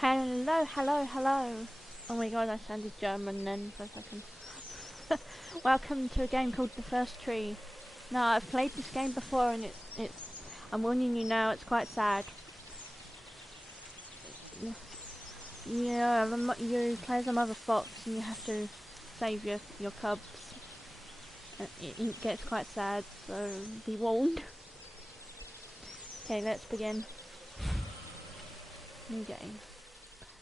Hello, hello, hello. Oh my god, I sounded German then for a second. Welcome to a game called The First Tree. Now, I've played this game before and I'm warning you now, it's quite sad. Yeah, you play as a mother fox and you have to save your cubs. It gets quite sad, so be warned. Okay, let's begin. New game.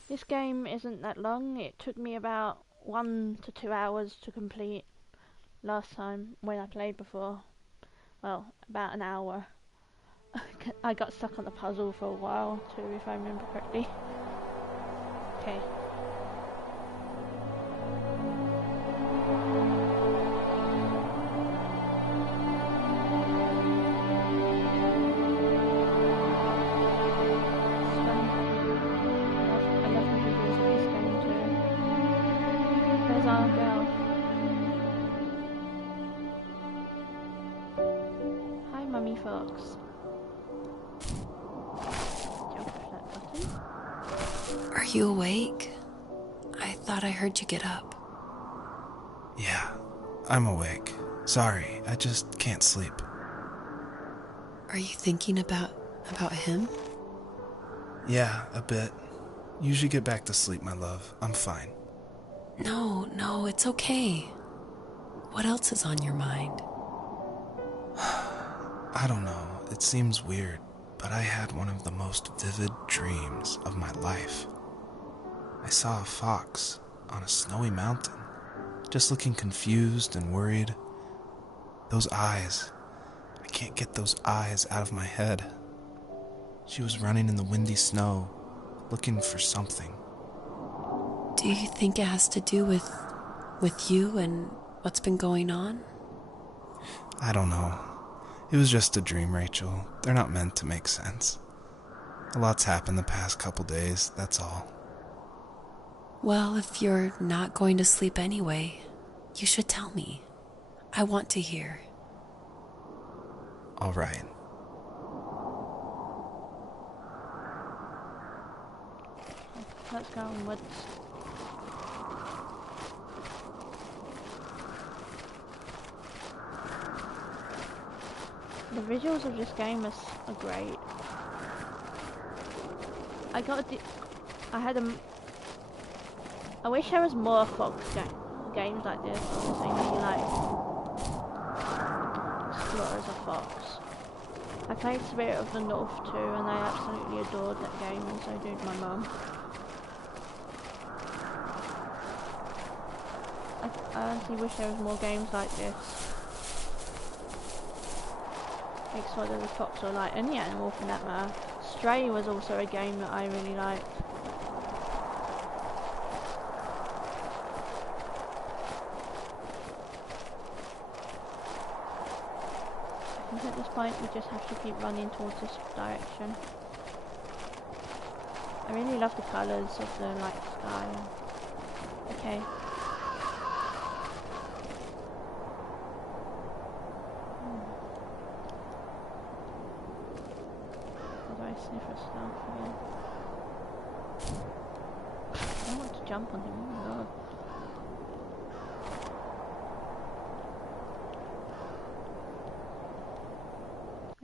This game isn't that long. It took me about 1 to 2 hours to complete last time when I played before. Well, about an hour. I got stuck on the puzzle for a while too, if I remember correctly. Okay. Fox. Jump off that button. Are you awake? I thought I heard you get up. Yeah, I'm awake. Sorry, I just can't sleep. Are you thinking about him? Yeah, a bit. You should get back to sleep, my love. I'm fine. No, it's okay. What else is on your mind? I don't know, it seems weird, but I had one of the most vivid dreams of my life. I saw a fox on a snowy mountain, just looking confused and worried. Those eyes, I can't get those eyes out of my head. She was running in the windy snow, looking for something. Do you think it has to do with you and what's been going on? I don't know. It was just a dream, Rachel. They're not meant to make sense. A lot's happened the past couple days, that's all. Well, if you're not going to sleep anyway, you should tell me. I want to hear. All right. Let's go onwards. The visuals of this game are great. I wish there was more Fox games like this. Honestly, maybe like explore as a fox. I played Spirit of the North too, and I absolutely adored that game, and so did my mum. I honestly wish there was more games like this. Except the fox or like any animal for that matter. Stray was also a game that I really liked. I think at this point we just have to keep running towards this direction. I really love the colours of the like sky. Okay. Sniffer stuff again. I don't want to jump on him, oh my god.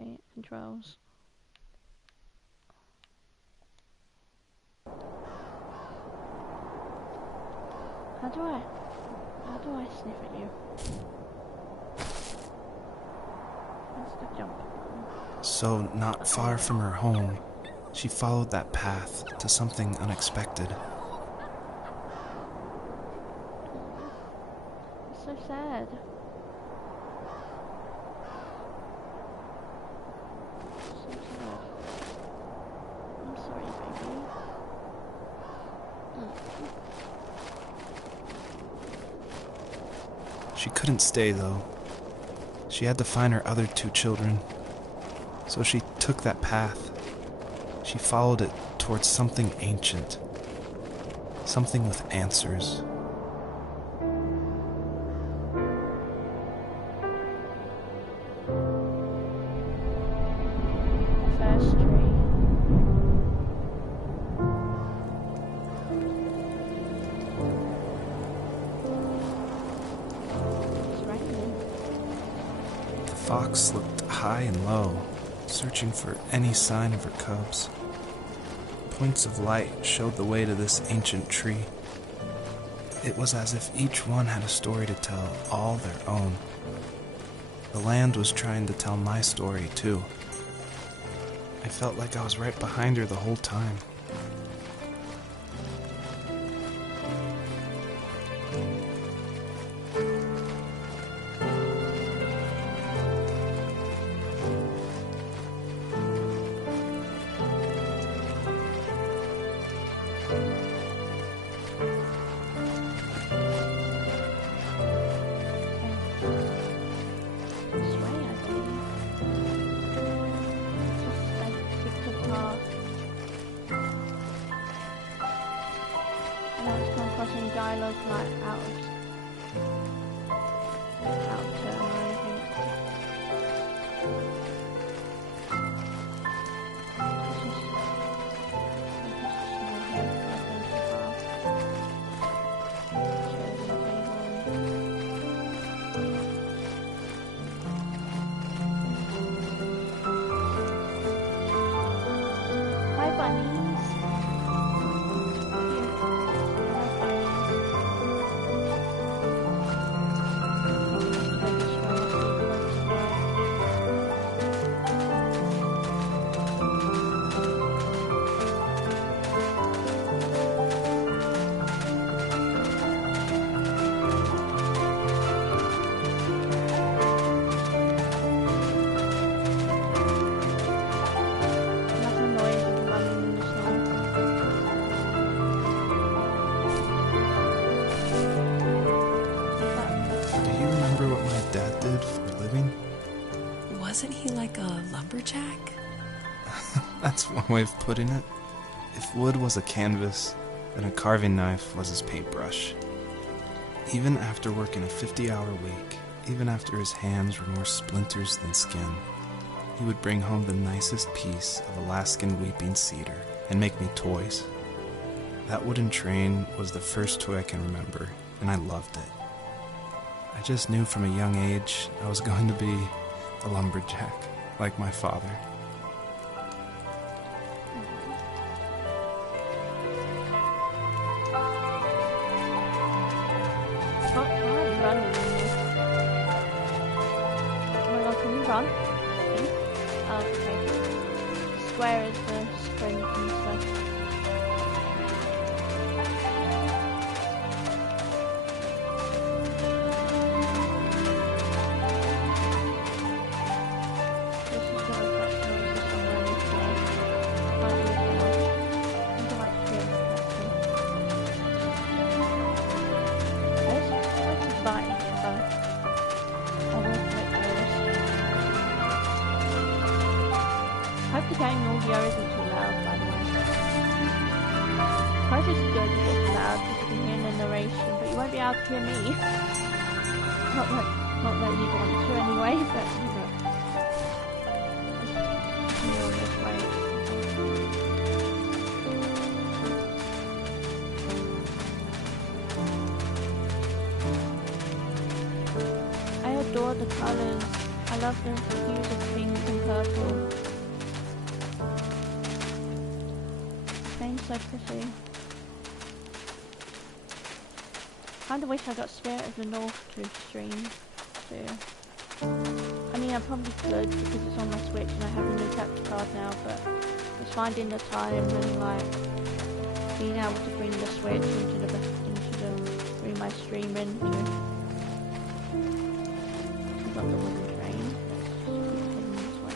Okay, controls. How do I sniff at you? That's the jump. So, not far from her home, she followed that path to something unexpected. It's so sad. So sad. I'm sorry, baby. She couldn't stay, though. She had to find her other 2 children. So she took that path. She followed it towards something ancient. Something with answers. First tree. fox looked high and low, searching for any sign of her cubs. Points of light showed the way to this ancient tree. It was as if each one had a story to tell, all their own. The land was trying to tell my story, too. I felt like I was right behind her the whole time. Dialogue like out of turn or anything. Hi bunnies. Dad did for a living? Wasn't he like a lumberjack? That's one way of putting it. If wood was a canvas, then a carving knife was his paintbrush. Even after working a 50-hour week, even after his hands were more splinters than skin, he would bring home the nicest piece of Alaskan weeping cedar and make me toys. That wooden train was the first toy I can remember, and I loved it. I just knew from a young age I was going to be a lumberjack, like my father. Oh, I'm running. Oh my god, can you run? Oh, okay. Square is the sprint and stuff. I hope the game audio isn't too loud, by the way. I hope it's good if it's loud because you can hear the narration, but you won't be able to hear me. Not that you'd want to anyway, but you know. Continue on this way. I adore the colours. I love the hues of pink and purple. So pretty. Kinda wish I got Spirit of the North to stream too. I mean I probably could because it's on my Switch and I have a new capture card now, but it's finding the time and like being able to bring the Switch into the bring my stream into. I've got the wooden train. Let's keep heading this way.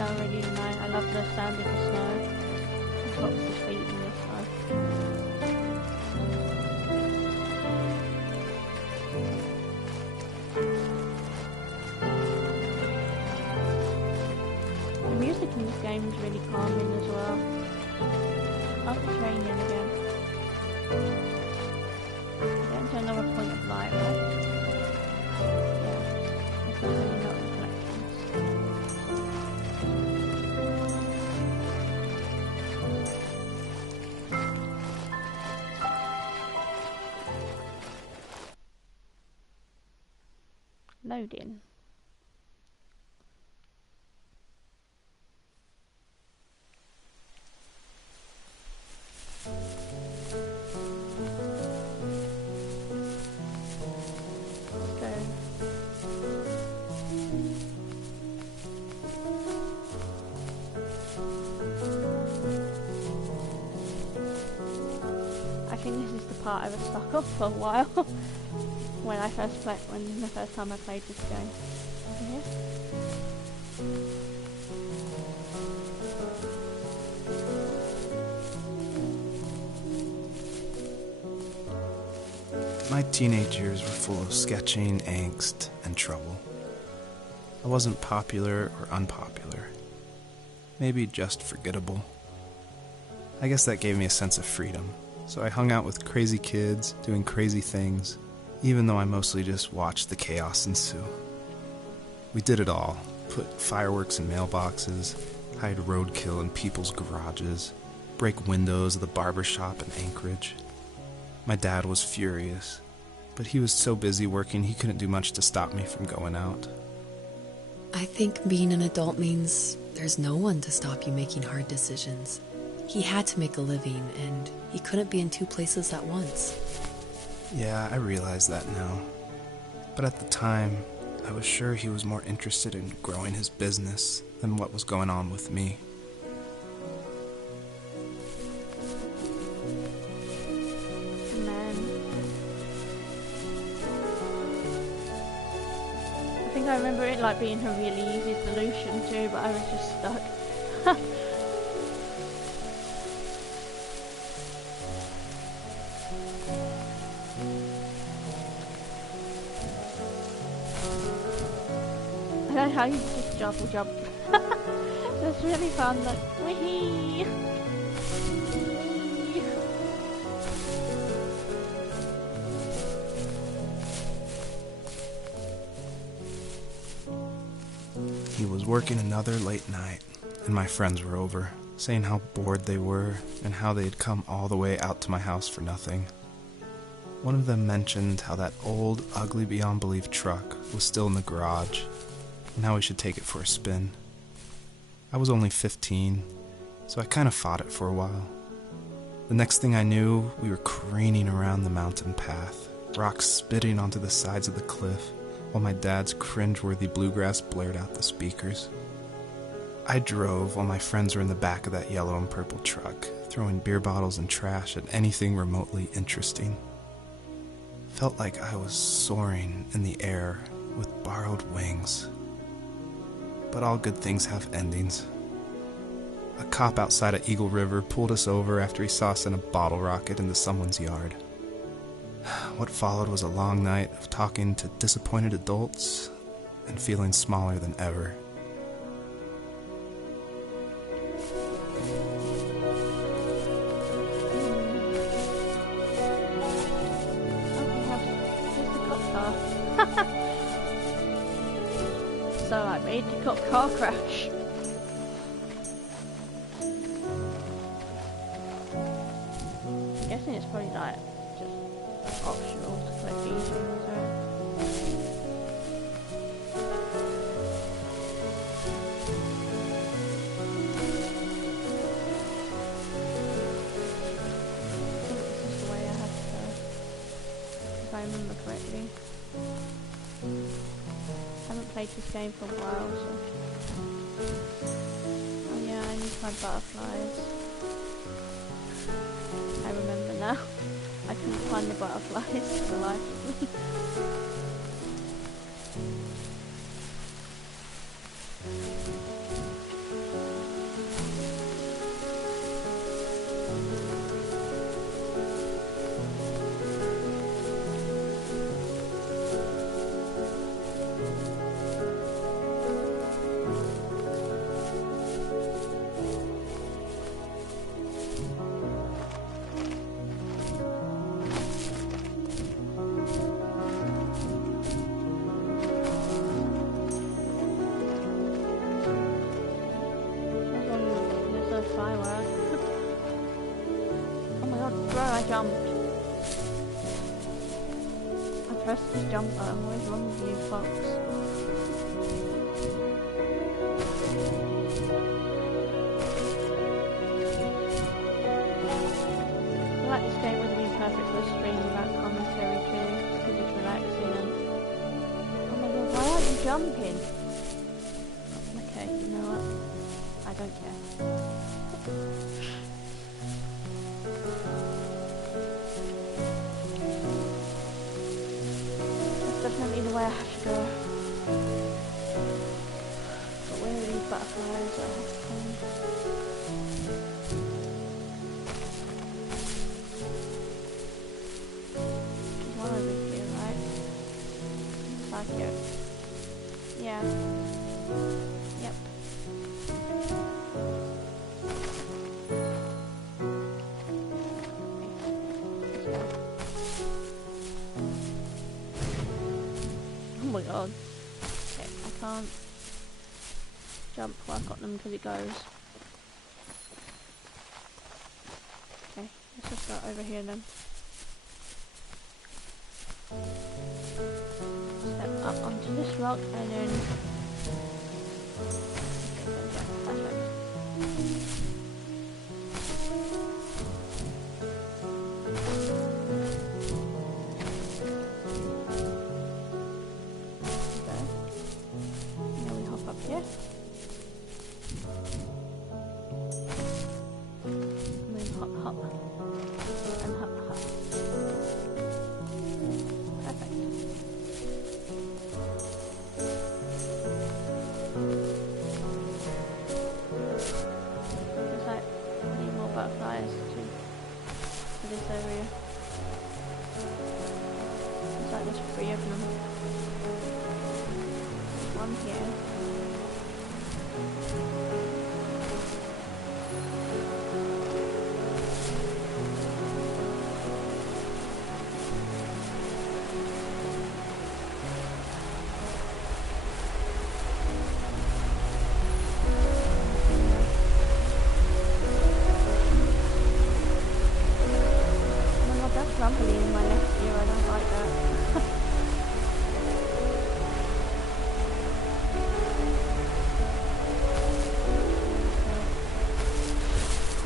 Already tonight. I love the sound of the snow. Lots of feet in the snow. The music in this game is really calming as well. Oh, it's raining again. Get to another point of light, right? Yeah. It's definitely not reflections. Loading. Go. I think this is the part I was stuck on for a while when the first time I played this game. Yeah. My teenage years were full of sketching, angst, and trouble. I wasn't popular or unpopular. Maybe just forgettable. I guess that gave me a sense of freedom, so I hung out with crazy kids, doing crazy things, even though I mostly just watched the chaos ensue. We did it all. Put fireworks in mailboxes, hide roadkill in people's garages, break windows of the barber shop in Anchorage. My dad was furious, but he was so busy working he couldn't do much to stop me from going out. I think being an adult means there's no one to stop you making hard decisions. He had to make a living, and he couldn't be in two places at once. Yeah, I realize that now. But at the time, I was sure he was more interested in growing his business than what was going on with me. I remember it like being a really easy solution too, but I was just stuck. I like how you just jump. That's really fun, like, wee. He was working another late night, and my friends were over, saying how bored they were and how they had come all the way out to my house for nothing. One of them mentioned how that old, ugly beyond belief truck was still in the garage, and how we should take it for a spin. I was only 15, so I kind of fought it for a while. The next thing I knew, we were careening around the mountain path, rocks spitting onto the sides of the cliff, while my dad's cringeworthy bluegrass blared out the speakers. I drove while my friends were in the back of that yellow and purple truck, throwing beer bottles and trash at anything remotely interesting. Felt like I was soaring in the air with borrowed wings. But all good things have endings. A cop outside of Eagle River pulled us over after he saw us in a bottle rocket into someone's yard. What followed was a long night of talking to disappointed adults and feeling smaller than ever. So I made the cop car crash. I'm guessing it's probably like just optional to click these ones, right? This is the way I have to go, if I remember correctly. I haven't played this game for a while, so... Oh yeah, I need my butterflies. I remember now. I couldn't find the butterflies for the life of me. firework. Oh my god, bro, I jumped. I pressed this jump button. What is wrong with you, Fox? I like this game would be perfect for a stream without commentary too, because it's relaxing and... Oh my god, why aren't you jumping? Okay, you know what? I don't care. That's definitely the way I have to go. But where are these butterflies? I have to find. There's one over here, right? Like here. Yeah. Yep. Oh my god. Okay, I can't jump while I've got them because it goes. Okay, let's just go over here then. Step up onto this rock and then... Okay, perfect. Here. And then hop, hop. And hop, hop. Perfect. Looks like I need more butterflies for this area. Looks like there's 3 of them. There's one here. Rumbly in my left ear, I don't like that.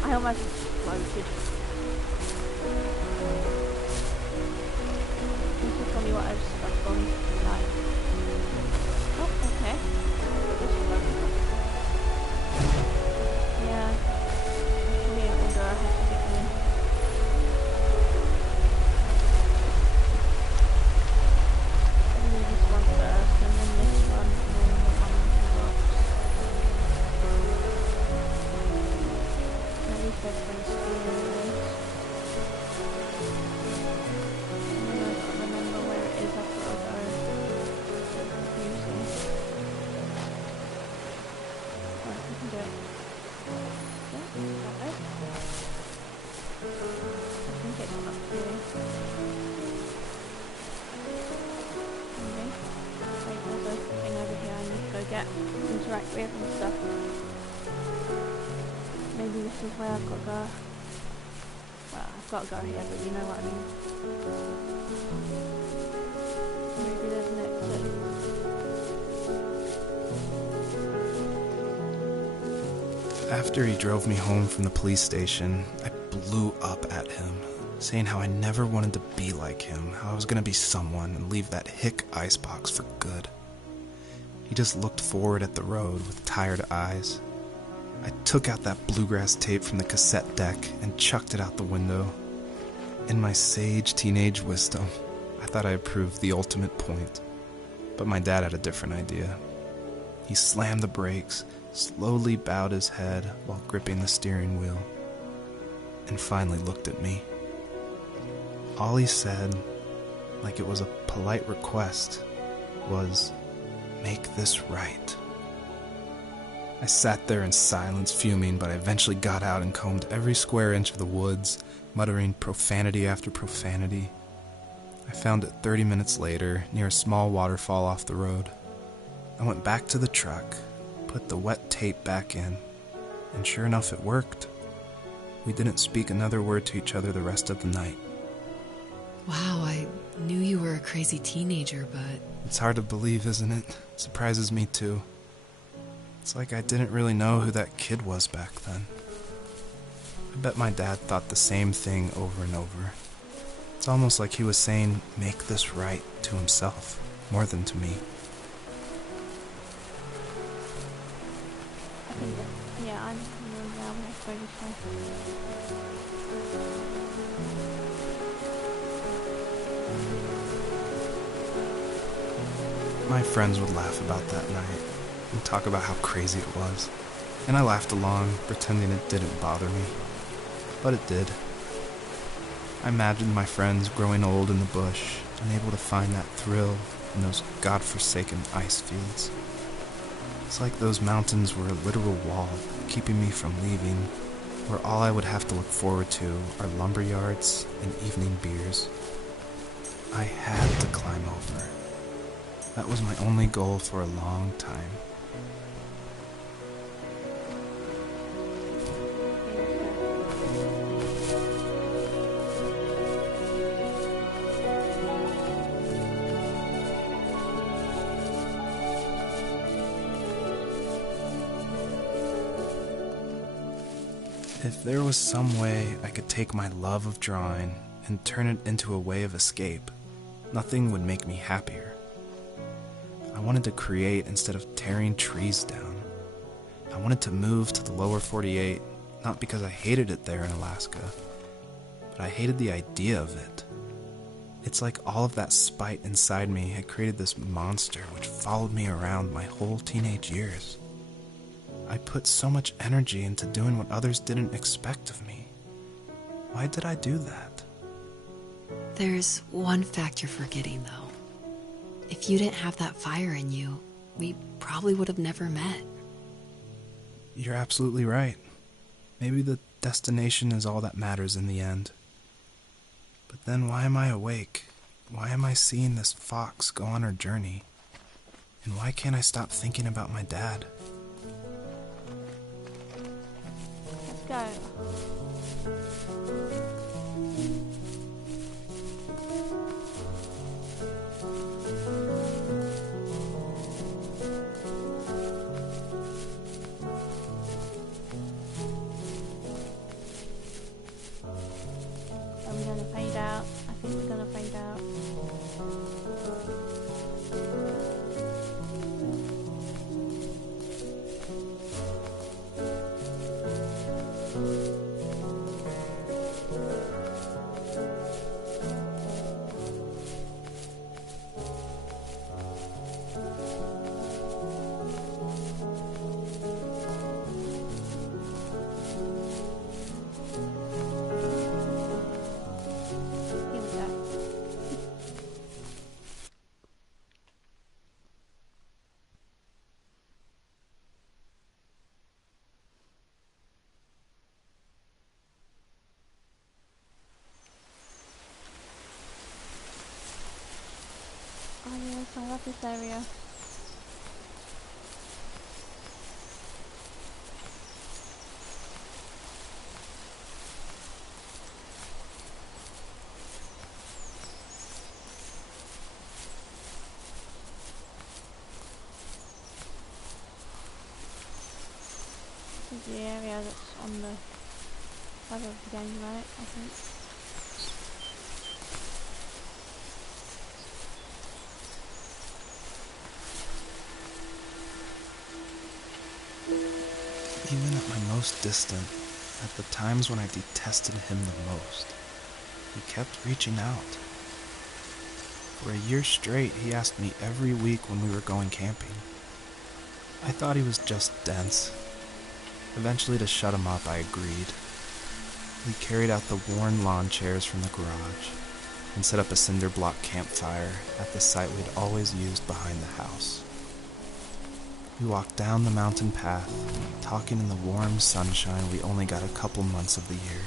I almost floated. This is probably what I've stuck on tonight. Oh, okay. Yeah. Probably an order I have to get in. This one first, and then this one, and then the one on the rocks. At least everything's clear. And then I can't remember where it is, I've got to go. Confusing. Right, we can do it. Yeah, that way. I think it's up here. There's a thing over here I need to go get, interact with and stuff. Maybe this is where I've got to go. Well, I've got to go here, but you know what I mean. Maybe there's an exit. After he drove me home from the police station, I blew up at him, saying how I never wanted to be like him, how I was going to be someone and leave that hick icebox for good. He just looked forward at the road with tired eyes. I took out that bluegrass tape from the cassette deck and chucked it out the window. In my sage teenage wisdom, I thought I proved the ultimate point. But my dad had a different idea. He slammed the brakes, slowly bowed his head while gripping the steering wheel, and finally looked at me. All he said, like it was a polite request, was, "Make this right." I sat there in silence, fuming, but I eventually got out and combed every square inch of the woods, muttering profanity after profanity. I found it 30 minutes later, near a small waterfall off the road. I went back to the truck, put the wet tape back in, and sure enough, it worked. We didn't speak another word to each other the rest of the night. Wow, I knew you were a crazy teenager, but... It's hard to believe, isn't it? Surprises me too. It's like I didn't really know who that kid was back then. I bet my dad thought the same thing over and over. It's almost like he was saying, make this right, to himself, more than to me. I think that, yeah, I remember now when I spoke this way. My friends would laugh about that night and talk about how crazy it was, and I laughed along, pretending it didn't bother me. But it did. I imagined my friends growing old in the bush, unable to find that thrill in those godforsaken ice fields. It's like those mountains were a literal wall, keeping me from leaving, where all I would have to look forward to are lumber yards and evening beers. I had to climb over. That was my only goal for a long time. If there was some way I could take my love of drawing and turn it into a way of escape, nothing would make me happier. I wanted to create instead of tearing trees down. I wanted to move to the lower 48, not because I hated it there in Alaska, but I hated the idea of it. It's like all of that spite inside me had created this monster which followed me around my whole teenage years. I put so much energy into doing what others didn't expect of me. Why did I do that? There's one fact you're forgetting, though. If you didn't have that fire in you, we probably would have never met. You're absolutely right. Maybe the destination is all that matters in the end. But then why am I awake? Why am I seeing this fox go on her journey? And why can't I stop thinking about my dad? Let's go. Are we gonna fade out? I think we're gonna fade out. Here we go. Oh yes, I love this area. This is the area that's on the cover of the game, right? I think. Even at my most distant, at the times when I detested him the most, he kept reaching out. For a year straight, he asked me every week when we were going camping. I thought he was just dense. Eventually, to shut him up, I agreed. We carried out the worn lawn chairs from the garage and set up a cinder block campfire at the site we'd always used behind the house. We walked down the mountain path, talking in the warm sunshine we only got a couple months of the year.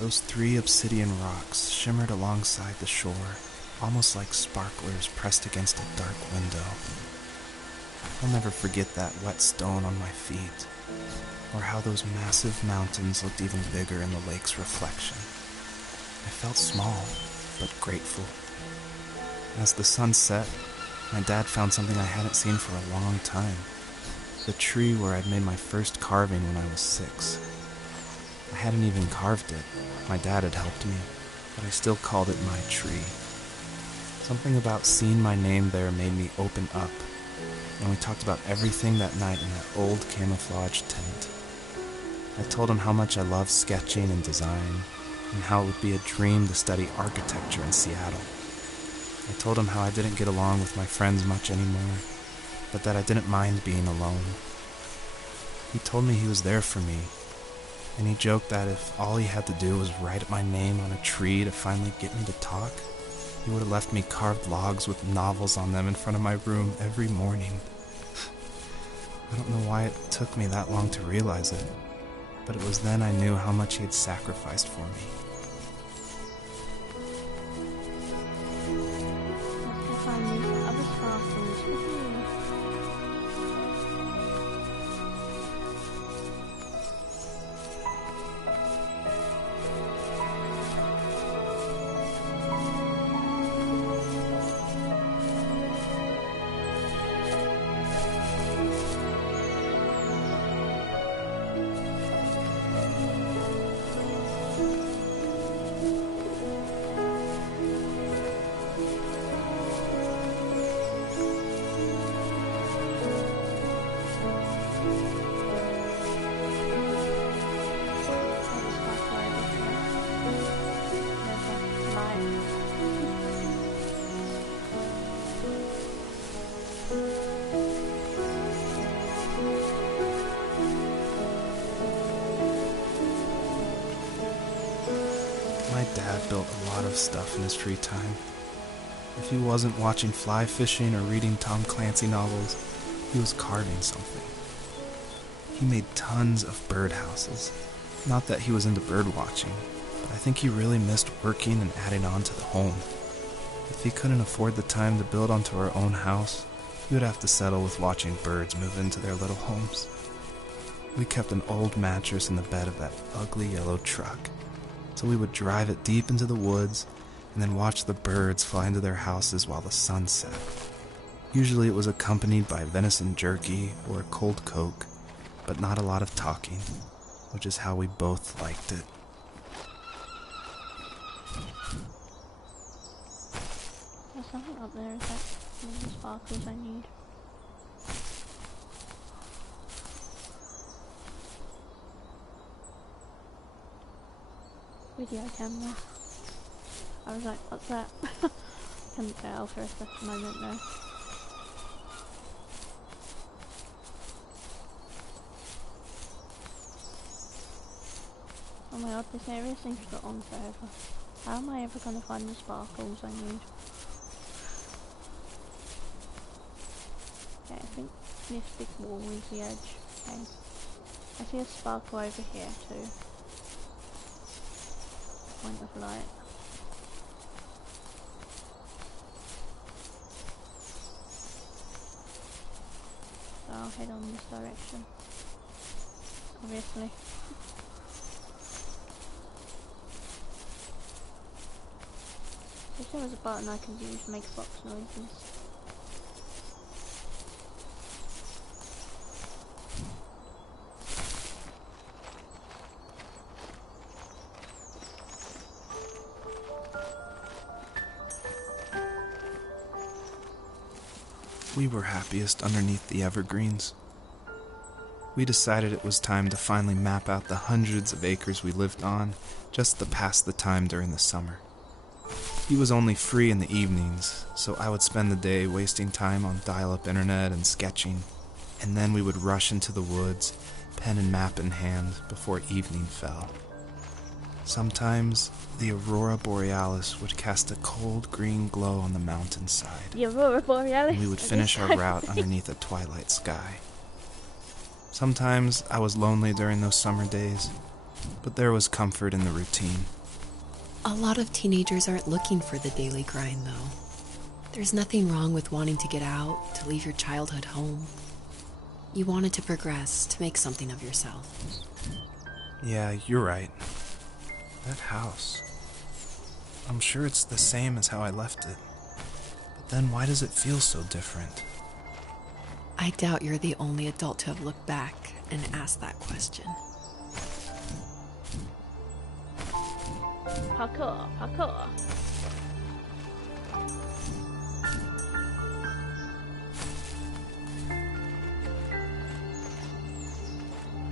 Those 3 obsidian rocks shimmered alongside the shore, almost like sparklers pressed against a dark window. I'll never forget that wet stone on my feet. or how those massive mountains looked even bigger in the lake's reflection. I felt small, but grateful. As the sun set, my dad found something I hadn't seen for a long time. The tree where I'd made my first carving when I was 6. I hadn't even carved it. My dad had helped me, but I still called it my tree. Something about seeing my name there made me open up, and we talked about everything that night in that old camouflage tent. I told him how much I loved sketching and design, and how it would be a dream to study architecture in Seattle. I told him how I didn't get along with my friends much anymore, but that I didn't mind being alone. He told me he was there for me, and he joked that if all he had to do was write my name on a tree to finally get me to talk, he would have left me carved logs with novels on them in front of my room every morning. I don't know why it took me that long to realize it, but it was then I knew how much he had sacrificed for me. Let's go find these other sparkles. Woohoo. My dad built a lot of stuff in his free time. If he wasn't watching fly fishing or reading Tom Clancy novels, he was carving something. He made tons of birdhouses. Not that he was into bird watching, but I think he really missed working and adding on to the home. If he couldn't afford the time to build onto our own house, he would have to settle with watching birds move into their little homes. We kept an old mattress in the bed of that ugly yellow truck, so we would drive it deep into the woods and then watch the birds fly into their houses while the sun set. Usually it was accompanied by venison jerky or a cold Coke, but not a lot of talking, which is how we both liked it. There's something up there. Is that one of the sparkles I need? Video camera. I was like, what's that? Couldn't tell for a moment there. Oh my god, this area seems to go on forever. How am I ever going to find the sparkles I need? Okay, I think this big wall is the edge. Okay. I see a sparkle over here too. Point of light. So I'll head on this direction. Obviously. If there was a button I could use to make box noises. We were happiest underneath the evergreens. We decided it was time to finally map out the hundreds of acres we lived on just to pass the time during the summer. He was only free in the evenings, so I would spend the day wasting time on dial-up internet and sketching, and then we would rush into the woods, pen and map in hand, before evening fell. Sometimes, the aurora borealis would cast a cold green glow on the mountainside, The aurora borealis. and we would finish our route underneath a twilight sky. Sometimes I was lonely during those summer days, but there was comfort in the routine. A lot of teenagers aren't looking for the daily grind, though. There's nothing wrong with wanting to get out, to leave your childhood home. You wanted to progress, to make something of yourself. Yeah, you're right. That house. I'm sure it's the same as how I left it. But then why does it feel so different? I doubt you're the only adult to have looked back and asked that question. Parkour, parkour.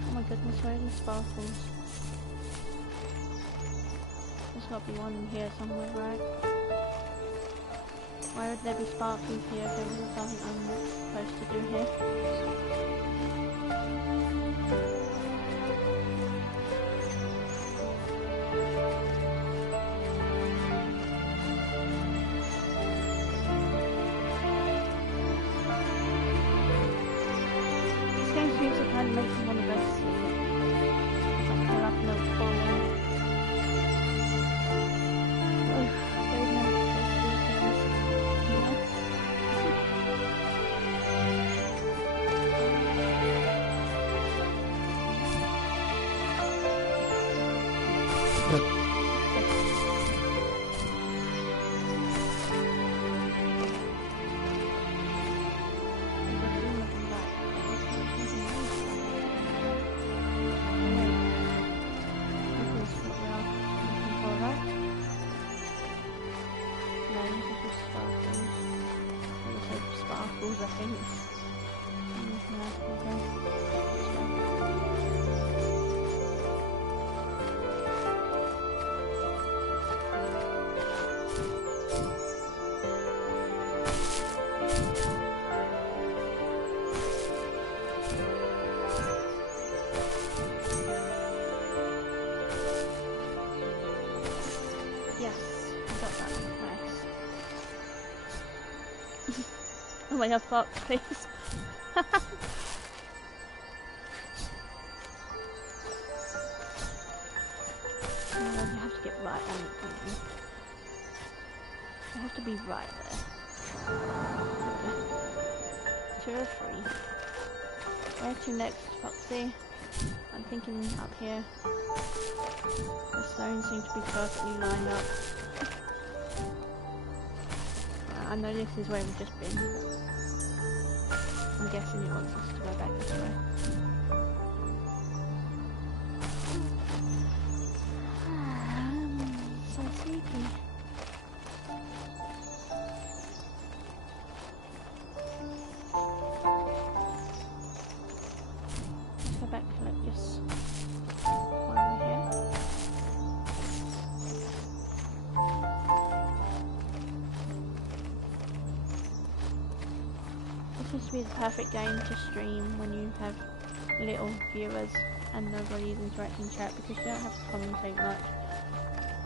Oh my goodness, where are these sparkles? There's got to be one in here somewhere, right? Why would there be sparkles here if there wasn't something I'm not supposed to do here? This game seems to kind of make me want to go see it. It's like I love no forward. There's no things, you know? I think. Yes, I got that. Nice. Oh my god, fuck, please. You have to get right on it, don't you? You have to be right there. 2 or 3. Where to next, Foxy? I'm thinking up here. The stones seem to be perfectly lined up. I know this is where we've just been, but I'm guessing it wants us to go back this way. So sleepy. Let's go back to like just while we're here. This seems to be the perfect game to stream when you have little viewers and nobody's interacting in chat, because you don't have to commentate much.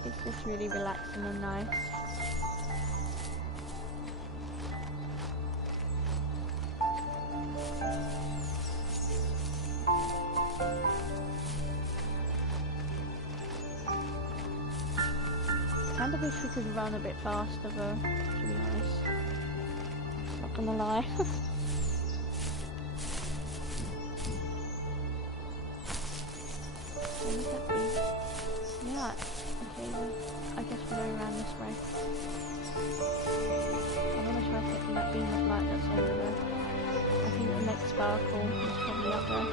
It's just really relaxing and nice. Kinda wish we could run a bit faster though, to be honest. Not gonna lie. Yeah, okay, well, I guess we're going around this way. I want to try to get that beam of light that's over there. I think the next sparkle is probably up there.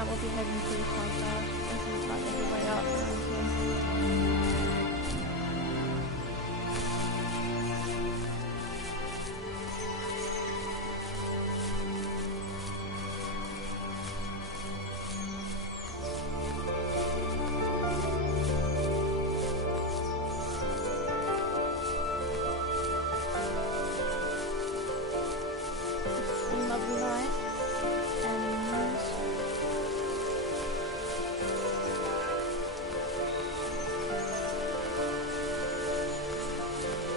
We'll be heading to the front there. It seems like there's a way up around here. beam of light ends.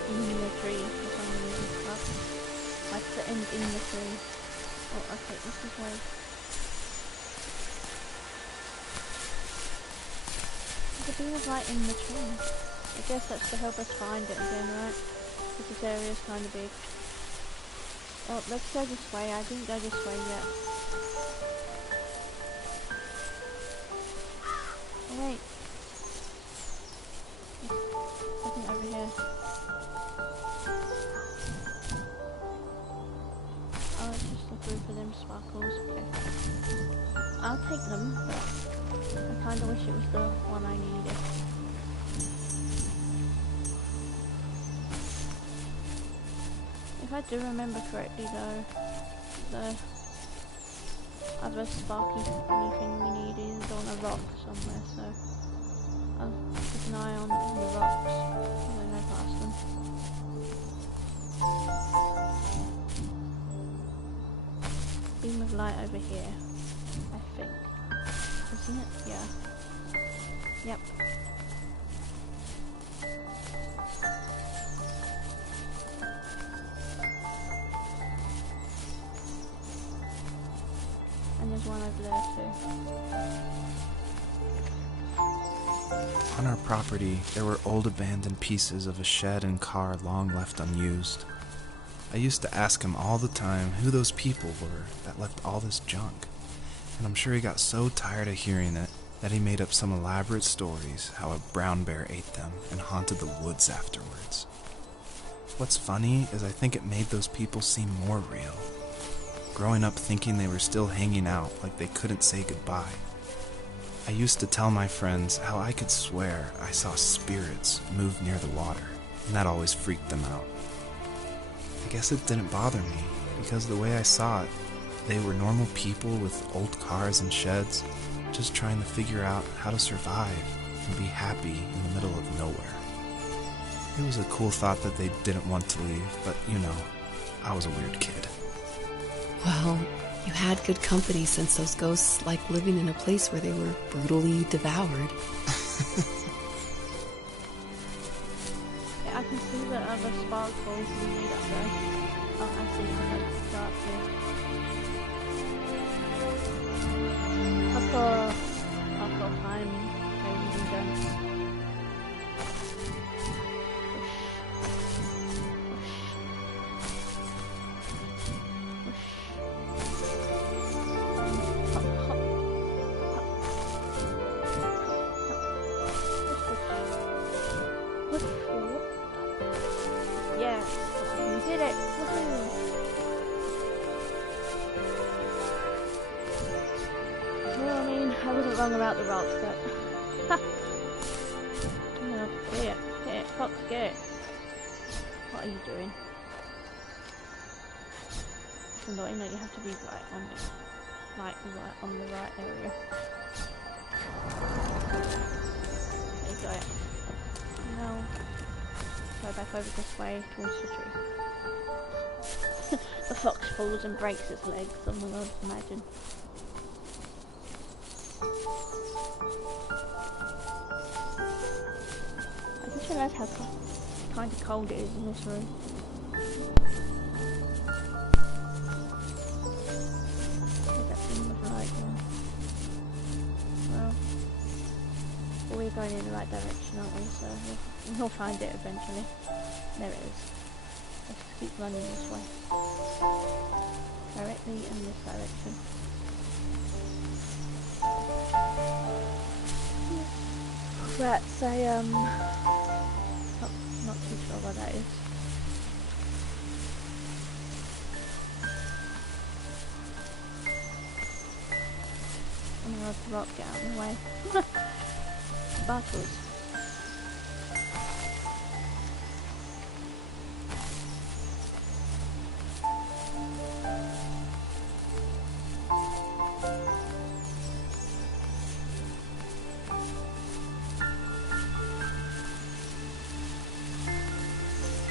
In the tree for some reason. Like to end in the tree. Oh, okay, this is way. There's a beam of light in the tree. I guess that's to help us find it again, right? Because this area is kind of big. Oh, let's go this way. I didn't go this way yet. Oh wait. Something over here. Oh, let's just look through for them sparkles. Okay. I'll take them, but I kinda wish it was the one I needed. If I do remember correctly though, the other sparky anything we need is on a rock somewhere, so I'll keep an eye on the rocks as I go past them. Beam of light over here, I think. Isn't it? Yeah. Yep. And there's one over there too. On our property, there were old abandoned pieces of a shed and car long left unused. I used to ask him all the time who those people were that left all this junk, and I'm sure he got so tired of hearing it that he made up some elaborate stories how a brown bear ate them and haunted the woods afterwards. What's funny is I think it made those people seem more real. Growing up thinking they were still hanging out like they couldn't say goodbye. I used to tell my friends how I could swear I saw spirits move near the water, and that always freaked them out. I guess it didn't bother me, because the way I saw it, they were normal people with old cars and sheds, just trying to figure out how to survive and be happy in the middle of nowhere. It was a cool thought that they didn't want to leave, but you know, I was a weird kid. Well, you had good company since those ghosts like living in a place where they were brutally devoured. Yeah, I can see the other sparkles we need up there. Oh, I see them like dark here. Parkour time, ladies and gents. Yes, we did it! Woohoo! Well, I mean, I wasn't wrong about the rocks, but... Ha! Oh, get it, Fox, get it. What are you doing? It's annoying that you have to be right on it. Like, right on the right area. There you got it. Now, go back over this way towards the tree. The fox falls and breaks its legs, oh my god, imagine. I just realised how kind of cold it is in this room. There's that beam of light there. Well, we're going in the right direction, aren't we? So we'll find it eventually. There it is. Let's just keep running this way. Directly in this direction. That's a not too sure what that is. I'm gonna have to rock, get out of the way. Sparkles.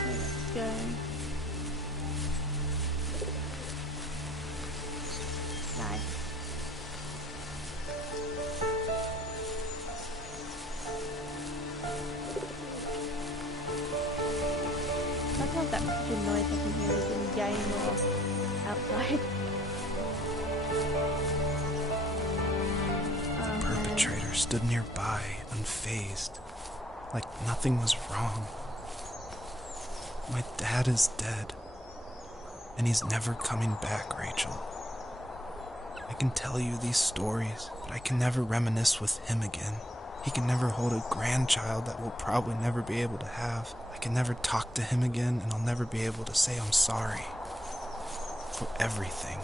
Let's go. oxygen noise I can hear is in the game or outside. The perpetrator stood nearby, unfazed, like nothing was wrong. My dad is dead, and he's never coming back, Rachel. I can tell you these stories, but I can never reminisce with him again. He can never hold a grandchild that we'll probably never be able to have. I can never talk to him again, and I'll never be able to say I'm sorry for everything.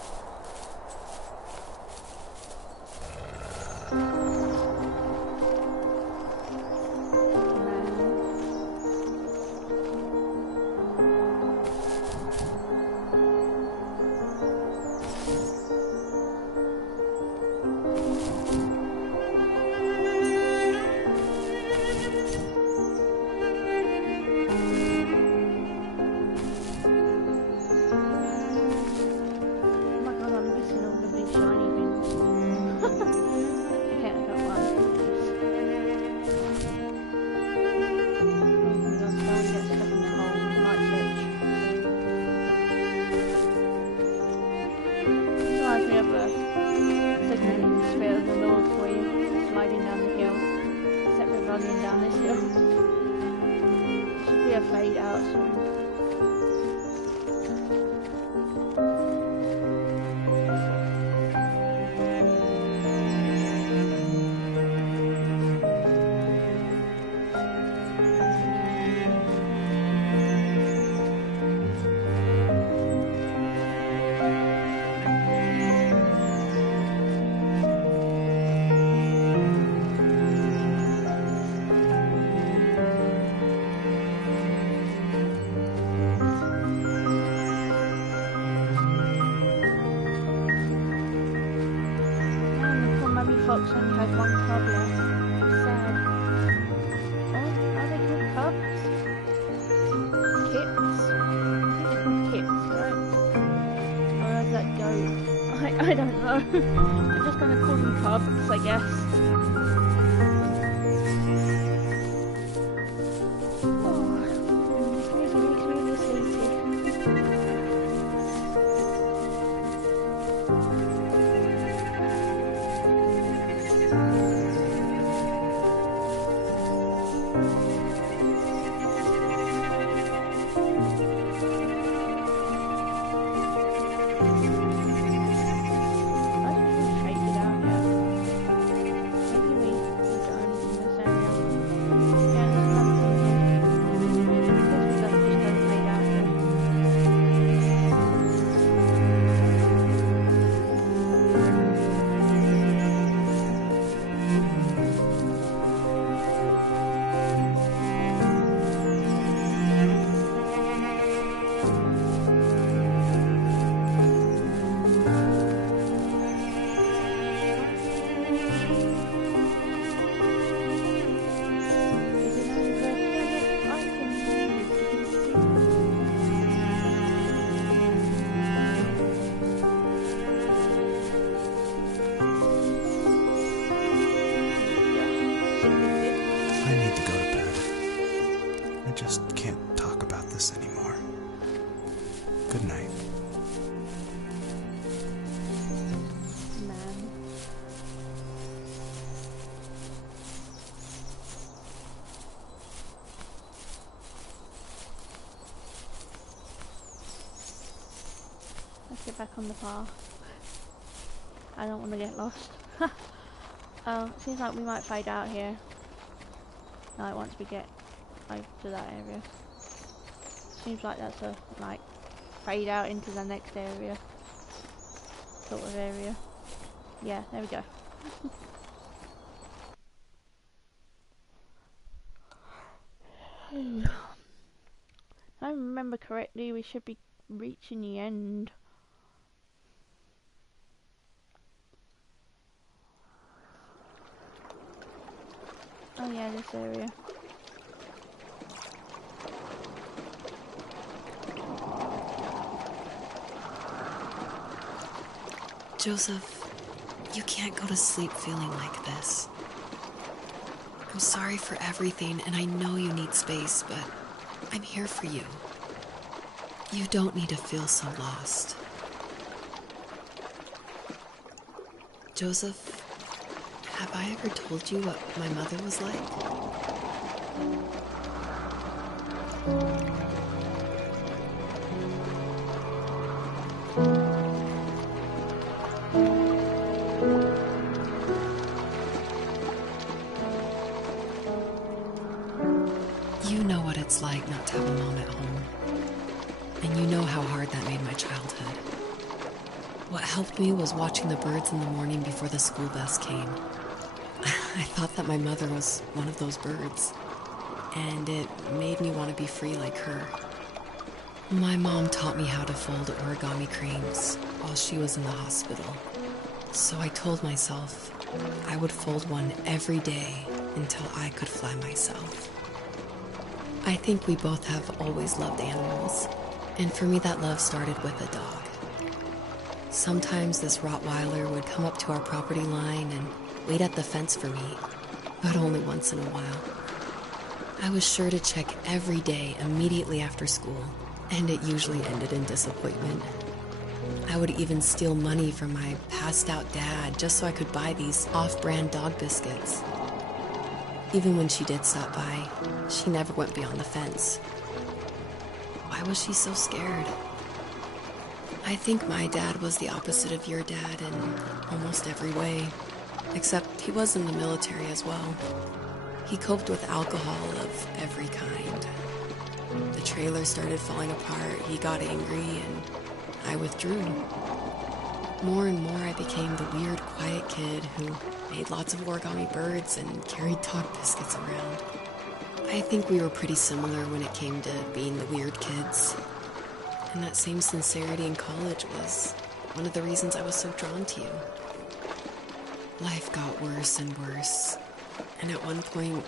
Fade out soon. Fox only had one cub left. Sad. Oh, are they called cubs? Kits? I think they're called kits, right? Or is that goat? I don't know. I'm just gonna call them cubs, I guess. Oh, this music makes me really sleepy. just can't talk about this anymore. Good night. Man. Let's get back on the path. I don't want to get lost. Oh, seems like we might fade out here. Like once we get over to that area. Seems like that's a like fade out into the next area. Sort of area. Yeah, there we go. If I remember correctly, we should be reaching the end. Oh yeah, this area. Joseph, you can't go to sleep feeling like this. I'm sorry for everything, and I know you need space, but I'm here for you. You don't need to feel so lost. Joseph, have I ever told you what my mother was like? You know what it's like not to have a mom at home. And you know how hard that made my childhood. What helped me was watching the birds in the morning before the school bus came. I thought that my mother was one of those birds, and it made me want to be free like her. My mom taught me how to fold origami cranes while she was in the hospital. So I told myself I would fold one every day until I could fly myself. I think we both have always loved animals, and for me that love started with a dog. Sometimes this Rottweiler would come up to our property line and wait at the fence for me, but only once in a while. I was sure to check every day immediately after school, and it usually ended in disappointment. I would even steal money from my passed-out dad just so I could buy these off-brand dog biscuits. Even when she did stop by, she never went beyond the fence. Why was she so scared? I think my dad was the opposite of your dad in almost every way, except he was in the military as well. He coped with alcohol of every kind. The trailer started falling apart, he got angry, and I withdrew. More and more I became the weird, quiet kid who made lots of origami birds and carried dog biscuits around. I think we were pretty similar when it came to being the weird kids. And that same sincerity in college was one of the reasons I was so drawn to you. Life got worse and worse, and at one point,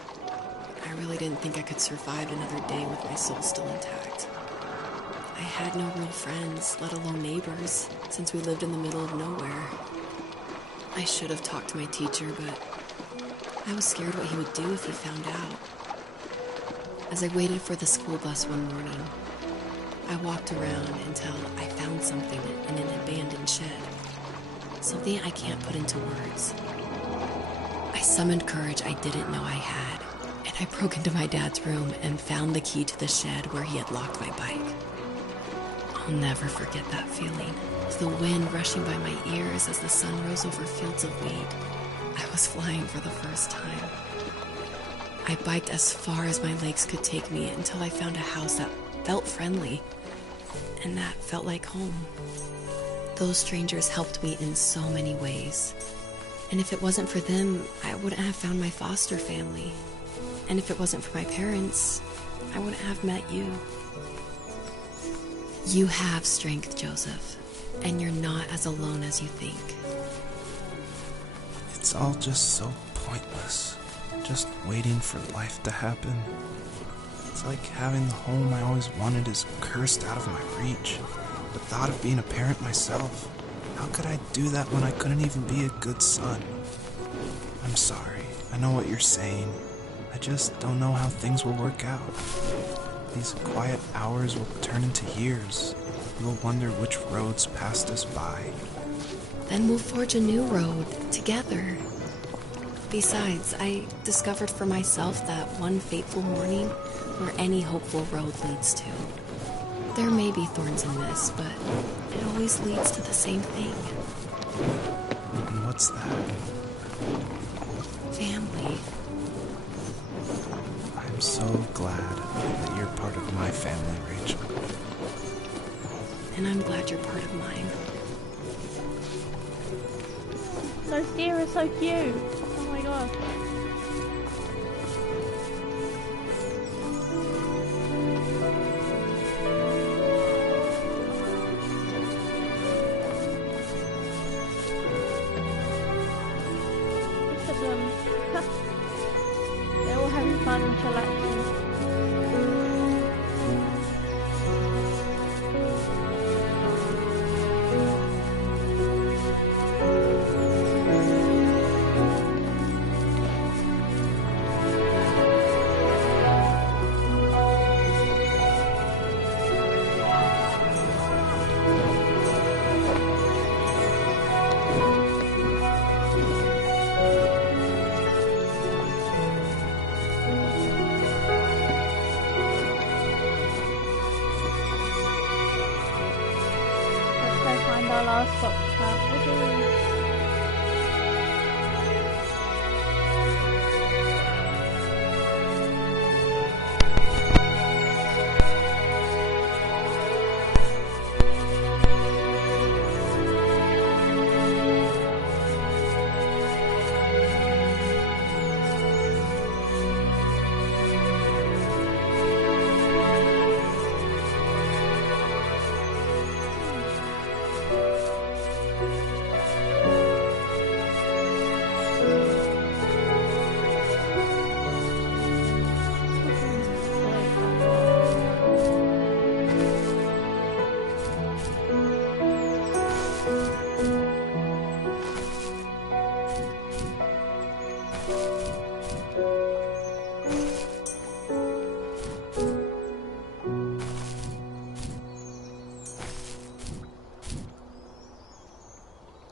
I really didn't think I could survive another day with my soul still intact. I had no real friends, let alone neighbors, since we lived in the middle of nowhere. I should have talked to my teacher, but I was scared what he would do if he found out. As I waited for the school bus one morning, I walked around until I found something in an abandoned shed. Something I can't put into words. I summoned courage I didn't know I had, and I broke into my dad's room and found the key to the shed where he had locked my bike. I'll never forget that feeling. The wind rushing by my ears as the sun rose over fields of wheat. I was flying for the first time. I biked as far as my legs could take me until I found a house that felt friendly, and that felt like home. Those strangers helped me in so many ways. And if it wasn't for them, I wouldn't have found my foster family. And if it wasn't for my parents, I wouldn't have met you. You have strength, Joseph, and you're not as alone as you think. It's all just so pointless. Just waiting for life to happen. It's like having the home I always wanted is cursed out of my reach. The thought of being a parent myself, how could I do that when I couldn't even be a good son? I'm sorry, I know what you're saying. I just don't know how things will work out. These quiet hours will turn into years. We'll wonder which roads passed us by. Then we'll forge a new road together. Besides, I discovered for myself that one fateful morning where any hopeful road leads to. There may be thorns in this, but it always leads to the same thing. And what's that? Family. I'm so glad that you're part of my family, Rachel. And I'm glad you're part of mine. Those deer are so cute. Oh my god. Look at them. They're all having fun and chillaxing. find our last fox trap. Woohoo!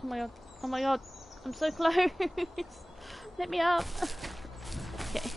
Oh my god, oh my god, I'm so close. Let me up. Okay.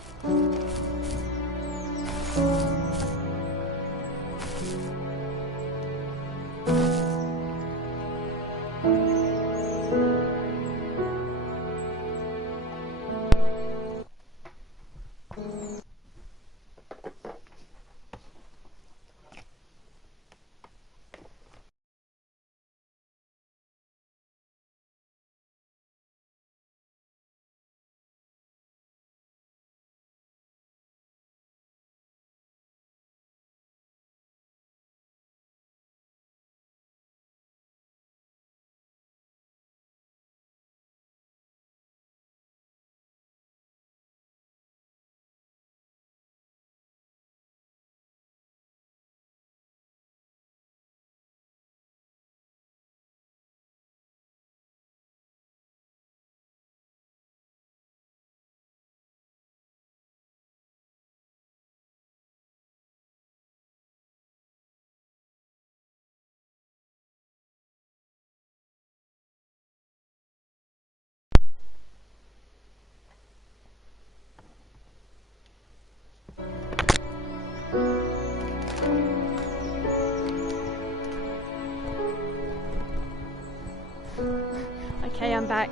Okay, I'm back.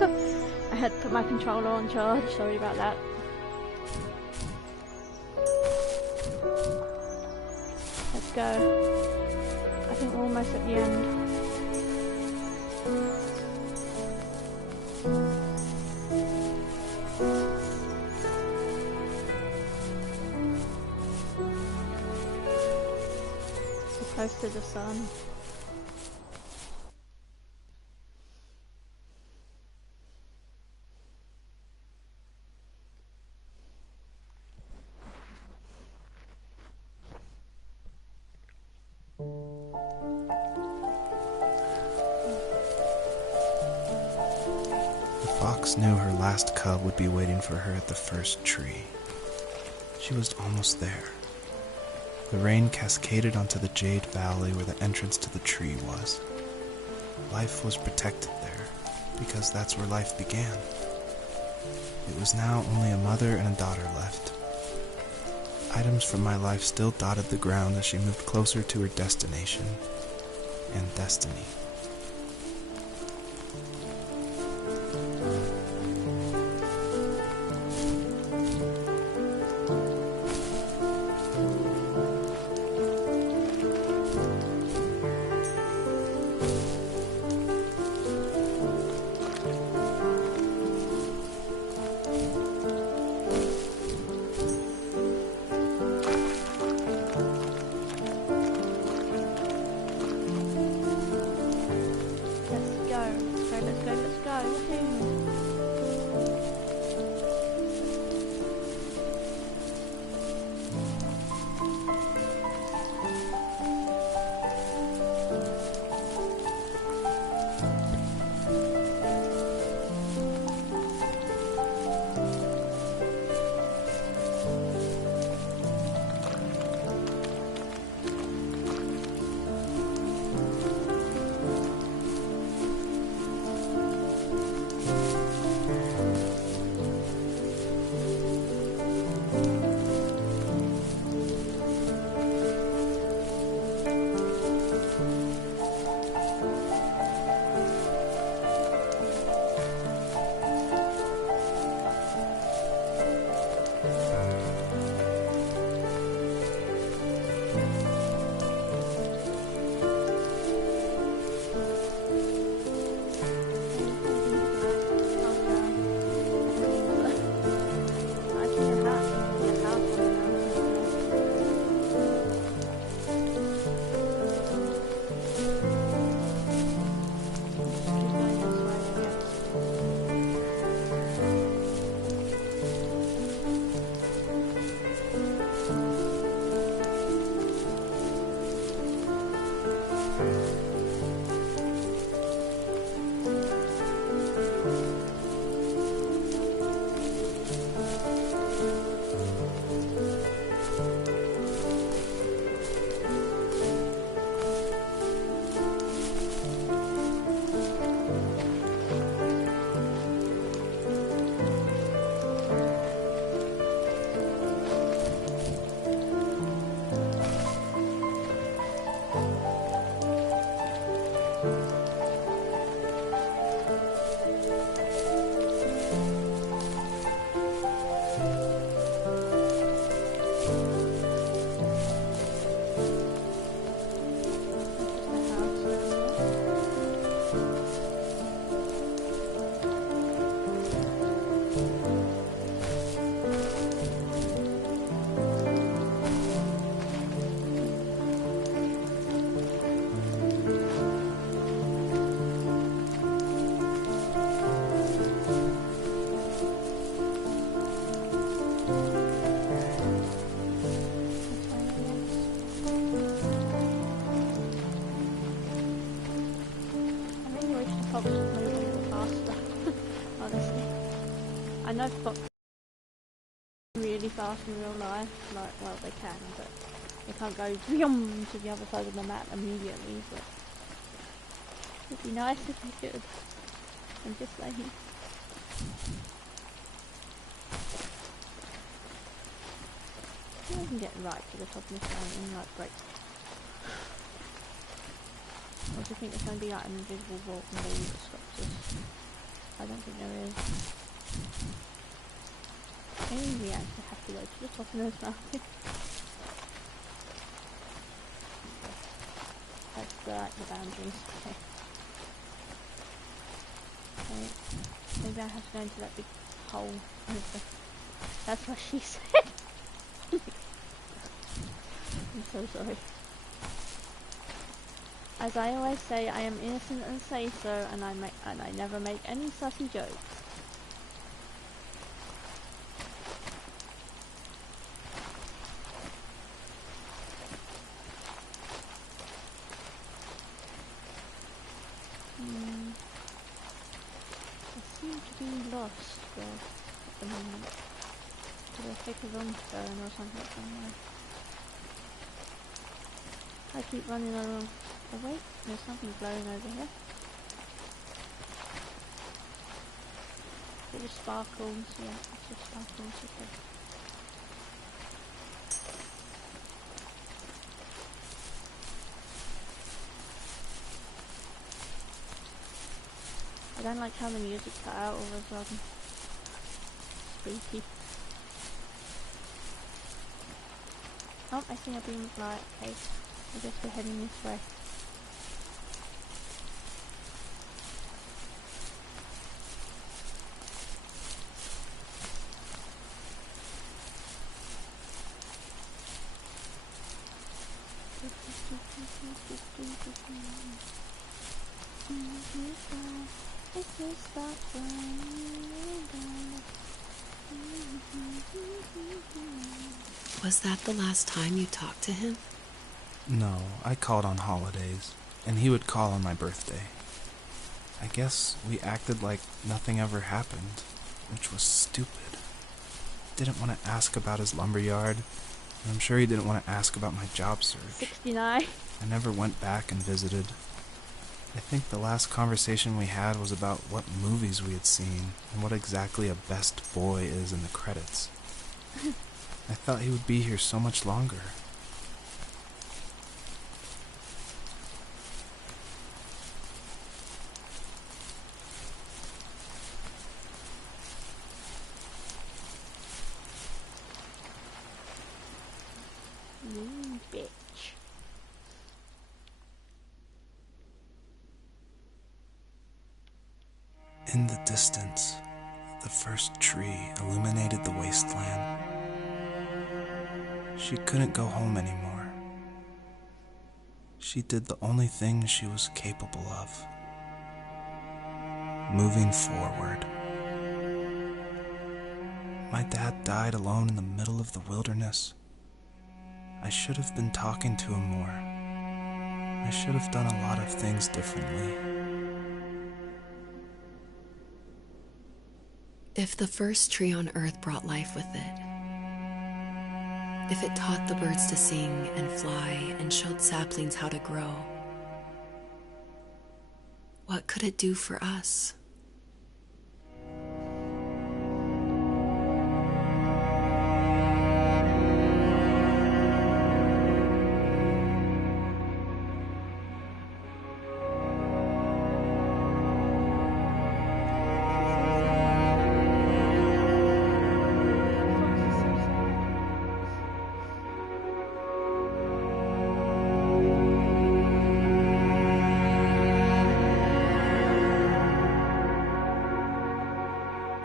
I had to put my controller on charge, sorry about that. Let's go. I think we're almost at the end. We're close to the sun. The fox knew her last cub would be waiting for her at the first tree. She was almost there. The rain cascaded onto the jade valley where the entrance to the tree was. Life was protected there, because that's where life began. It was now only a mother and a daughter left. Items from my life still dotted the ground as she moved closer to her destination and destiny. Fox would move a little faster, honestly. I know fox really fast in real life, like, well, they can, but they can't go yum to the other side of the map immediately, but it'd be nice if you could. I'm just saying. I can get right to the top of this mountain, like, great. Or do you think there's going to be like an invisible wall that stops us? I don't think there is. Maybe we actually have to go to the top of this mountain. That's the boundaries. Okay. Okay. Maybe I have to go into that big hole. That's what she said. I'm so sorry. As I always say, I am innocent and say so, and I never make any sassy jokes. I seem to be lost though at the moment. Did I take a wrong turn or something somewhere? I keep running along. Oh wait, there's something glowing over here. It just sparkles, yeah, it's just sparkles, okay. I don't like how the music cut out all of a sudden. Spooky. Oh, I see a beam of light, okay. I guess we're heading this way. Was that the last time you talked to him? No, I called on holidays, and he would call on my birthday. I guess we acted like nothing ever happened, which was stupid. Didn't want to ask about his lumberyard, and I'm sure he didn't want to ask about my job search. 69. I never went back and visited. I think the last conversation we had was about what movies we had seen, and what exactly a best boy is in the credits. I thought he would be here so much longer. You bitch. In the distance, the first tree illuminated the wasteland. She couldn't go home anymore. She did the only thing she was capable of. Moving forward. My dad died alone in the middle of the wilderness. I should have been talking to him more. I should have done a lot of things differently. If the first tree on Earth brought life with it, if it taught the birds to sing and fly and showed saplings how to grow, what could it do for us?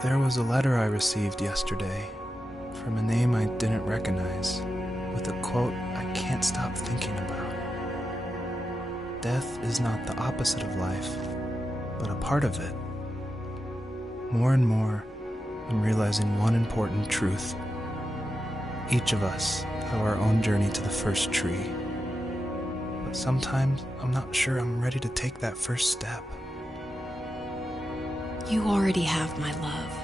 There was a letter I received yesterday from a name I didn't recognize, with a quote I can't stop thinking about. Death is not the opposite of life, but a part of it. More and more, I'm realizing one important truth. Each of us have our own journey to the first tree. But sometimes I'm not sure I'm ready to take that first step. You already have my love.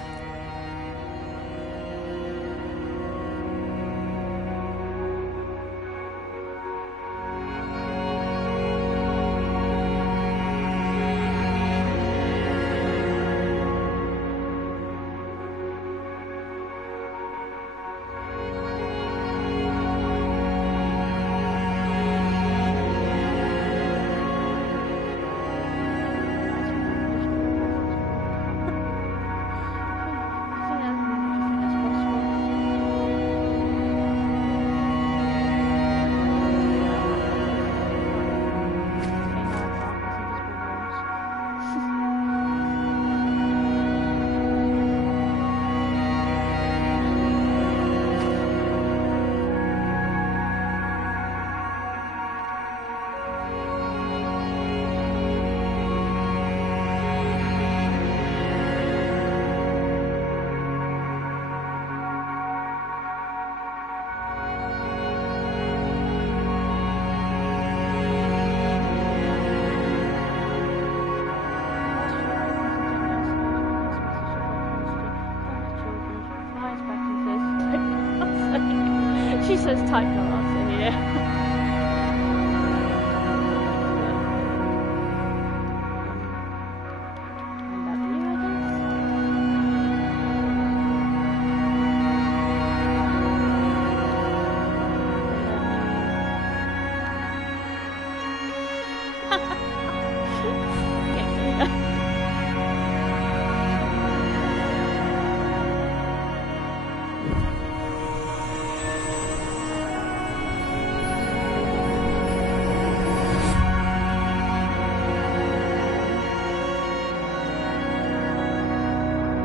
She says type no answer here. I love you,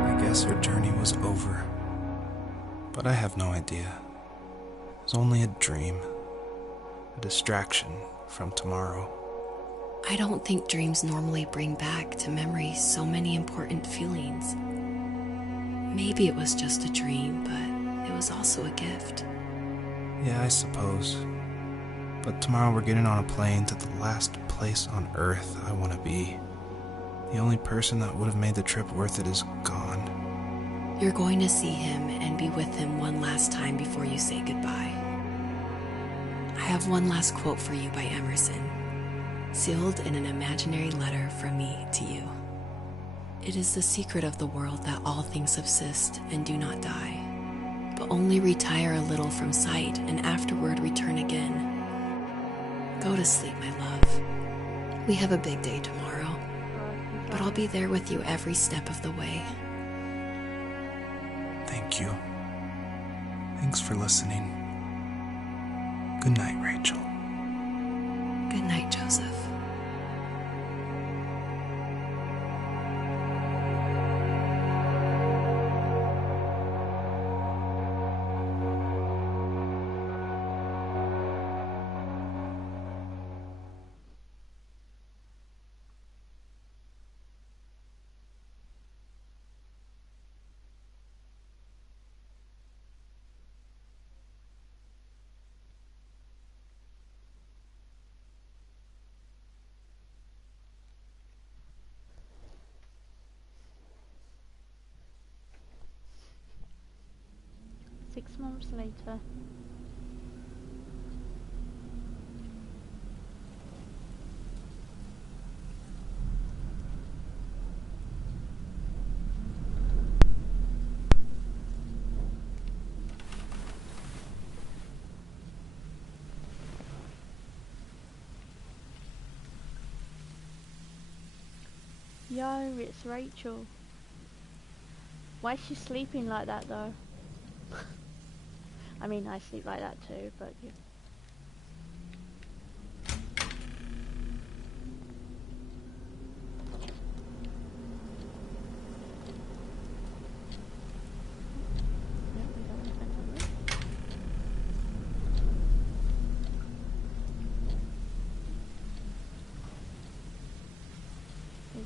I guess. Her journey was over, but I have no idea. It was only a dream, a distraction from tomorrow. I don't think dreams normally bring back to memory so many important feelings. Maybe it was just a dream, but it was also a gift. Yeah, I suppose. But tomorrow we're getting on a plane to the last place on Earth I want to be. The only person that would have made the trip worth it is gone. You're going to see him and be with him one last time before you say goodbye. I have one last quote for you by Emerson, sealed in an imaginary letter from me to you. It is the secret of the world that all things subsist and do not die, but only retire a little from sight and afterward return again. Go to sleep, my love. We have a big day tomorrow, but I'll be there with you every step of the way. Thank you. Thanks for listening. Good night, Rachel. Good night, Joseph. Six months later. Yo, it's Rachel. Why is she sleeping like that though? I mean, I sleep like that too, but yeah.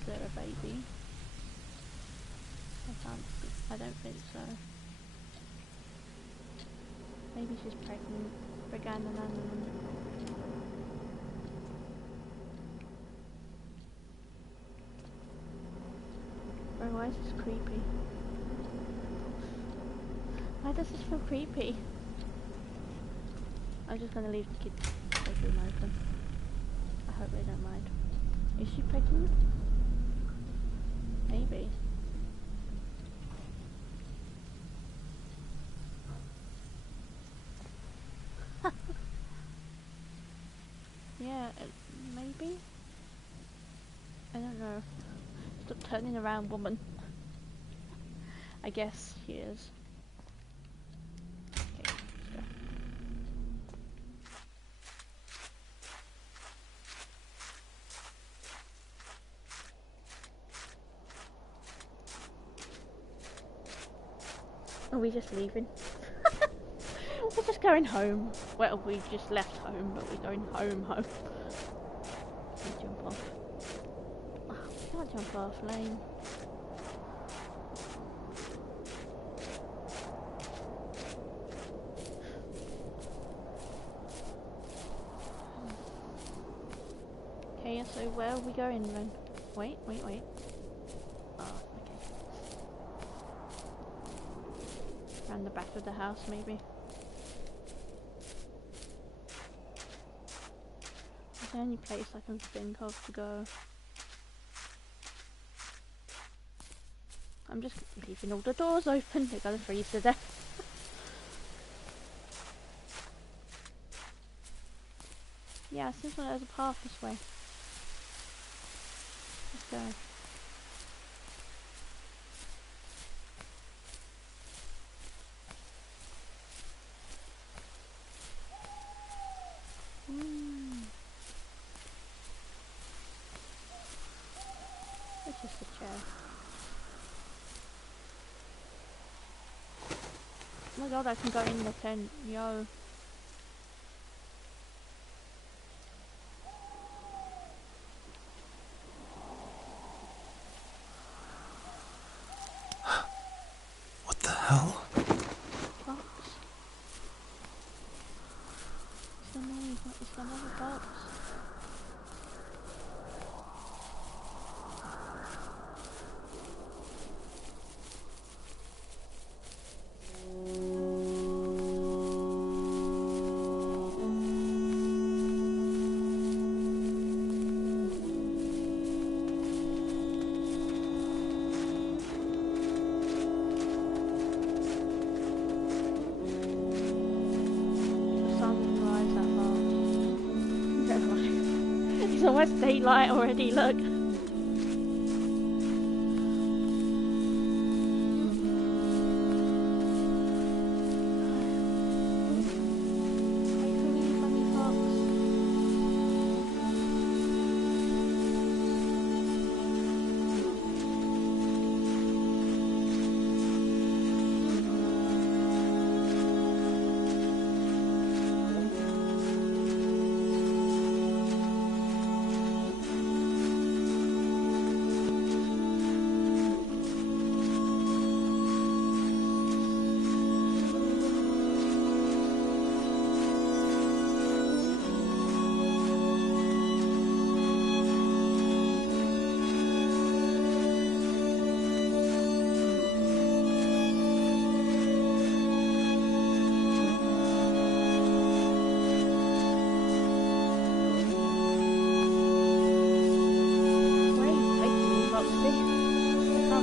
it a baby? I don't think so. Maybe she's pregnant. Bro, why is this creepy? Why does this feel creepy? I'm just gonna leave the kids' bedroom open. I hope they don't mind. Is she pregnant? Maybe. Yeah, maybe? I don't know. Stop turning around, woman. I guess she is. Okay, let's go. Are we just leaving? We're just going home. Well, we just left home, but we're going home. Can't jump off. Oh, can't jump off, lame. Okay, so where are we going then? Wait. Oh, okay. Around the back of the house, maybe. It's the only place I can think of to go. I'm just leaving all the doors open. They're gonna freeze to death. Yeah, it seems like there's a path this way. Let's go. It's just a chair. Oh my god, I can go in the tent. Yo. What the hell? Box. It's the noise. It's another box. It's almost daylight already, look.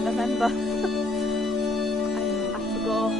Remember. I forgot.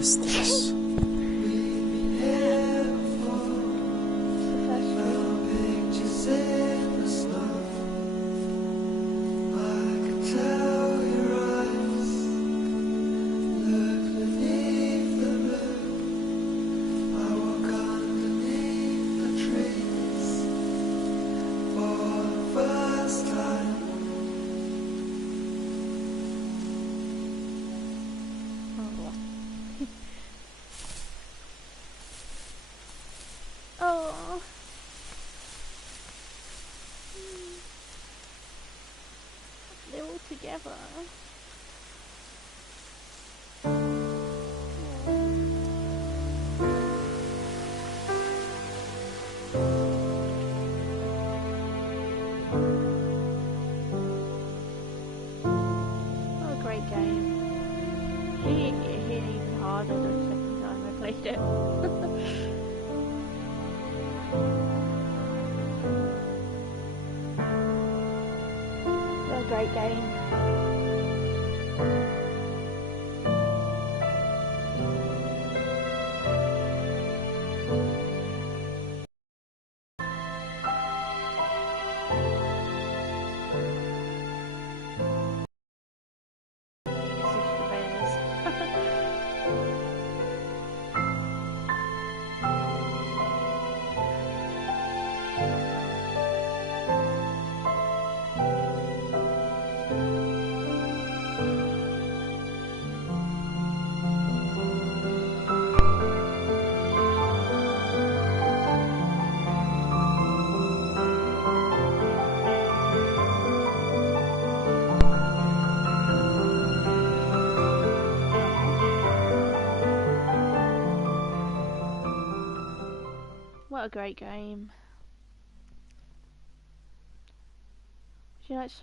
is this? Oh. They're all together. What a great game. It hit even harder the second time I played it. What a great game. Sister Bears. What a great game. Would you like to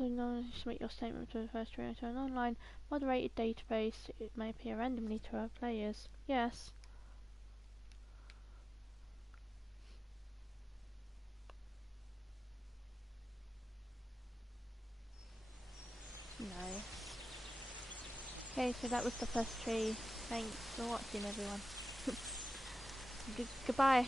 submit your statement to the first trainer to an online moderated database? It may appear randomly to our players. Yes. Nice. Okay, so that was the first tree. Thanks for watching, everyone. Goodbye.